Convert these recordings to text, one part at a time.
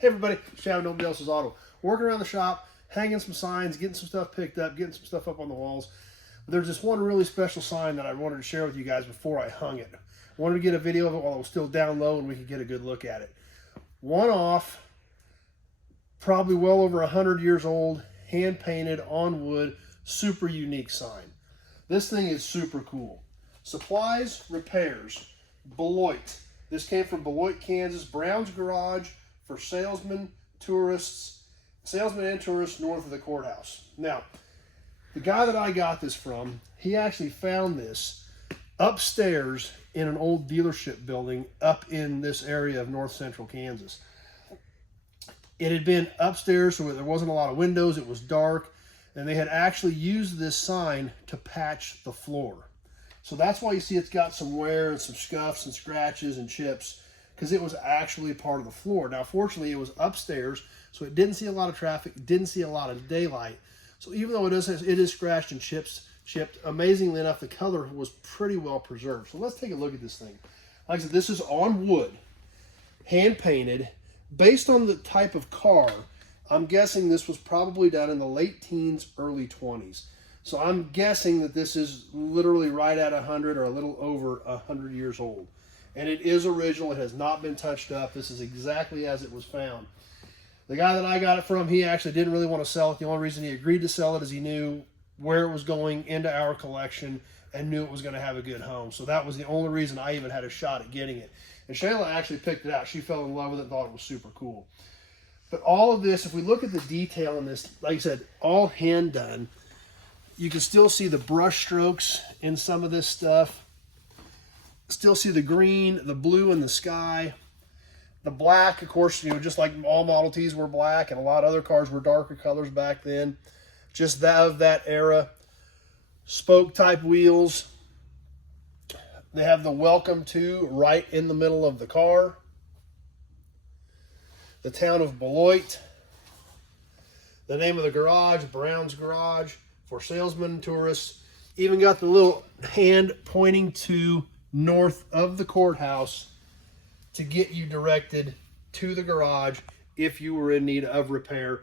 Hey everybody, Chad, Nobody Else's Auto. Working around the shop, hanging some signs, getting some stuff picked up, getting some stuff up on the walls. But there's this one really special sign that I wanted to share with you guys before I hung it. I wanted to get a video of it while it was still down low and we could get a good look at it. One off, probably well over 100 years old, hand painted on wood, super unique sign. This thing is super cool. Supplies, repairs, Beloit. This came from Beloit, Kansas. Brown's Garage for salesmen, tourists, salesmen and tourists north of the courthouse. Now, the guy that I got this from, he actually found this upstairs in an old dealership building up in this area of north central Kansas. It had been upstairs, so there wasn't a lot of windows. It was dark, and they had actually used this sign to patch the floor. So that's why you see it's got some wear and some scuffs and scratches and chips, because it was actually part of the floor. Now, fortunately, it was upstairs, so it didn't see a lot of traffic, didn't see a lot of daylight. So even though it is scratched and chipped, amazingly enough, the color was pretty well preserved. So let's take a look at this thing. Like I said, this is on wood, hand painted, based on the type of car. I'm guessing this was probably done in the late teens, early 20s. So I'm guessing that this is literally right at 100 or a little over 100 years old. And it is original. It has not been touched up. This is exactly as it was found. The guy that I got it from, he actually didn't really want to sell it. The only reason he agreed to sell it is he knew where it was going into our collection and knew it was going to have a good home. So that was the only reason I even had a shot at getting it. And Shayla actually picked it out. She fell in love with it and thought it was super cool. But all of this, if we look at the detail in this, like I said, all hand done. You can still see the brush strokes in some of this stuff. Still see the green, the blue in the sky. The black, of course, you know, just like all Model Ts were black and a lot of other cars were darker colors back then. Just that of that era. Spoke type wheels. They have the welcome to right in the middle of the car. The town of Beloit. The name of the garage, Brown's Garage. For salesmen and tourists. Even got the little hand pointing to north of the courthouse to get you directed to the garage if you were in need of repair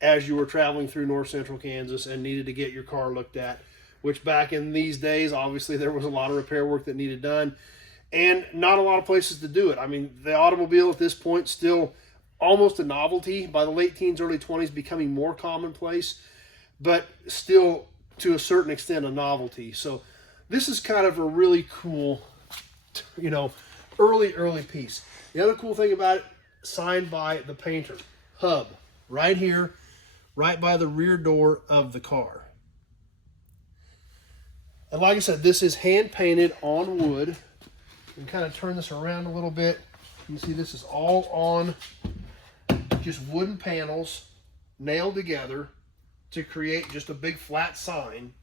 as you were traveling through north central Kansas and needed to get your car looked at, which back in these days, obviously there was a lot of repair work that needed done and not a lot of places to do it. I mean, the automobile at this point still almost a novelty. By the late teens, early 20s, becoming more commonplace, but still to a certain extent a novelty. So this is kind of a really cool, you know, early piece. The other cool thing about it, signed by the painter. Hub, right here, right by the rear door of the car. And like I said, this is hand painted on wood. You can kind of turn this around a little bit. You can see this is all on just wooden panels nailed together to create just a big flat sign.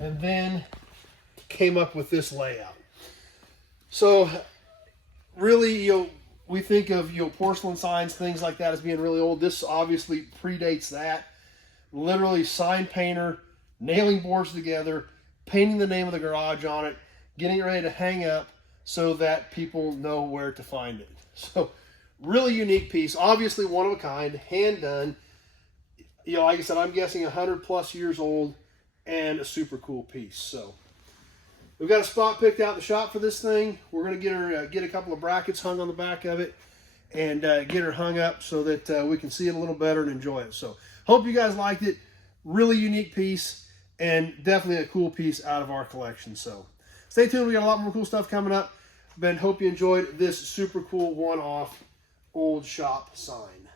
And then came up with this layout. So really, you know, we think of, you know, porcelain signs, things like that as being really old. This obviously predates that. Literally sign painter, nailing boards together, painting the name of the garage on it, getting it ready to hang up so that people know where to find it. So really unique piece, obviously one of a kind, hand done. You know, like I said, I'm guessing 100 plus years old and a super cool piece. So we've got a spot picked out in the shop for this thing. We're going to get a couple of brackets hung on the back of it and get her hung up so that we can see it a little better and enjoy it. So hope you guys liked it. Really unique piece and definitely a cool piece out of our collection. So stay tuned. We got a lot more cool stuff coming up. Ben, hope you enjoyed this super cool one-off old shop sign.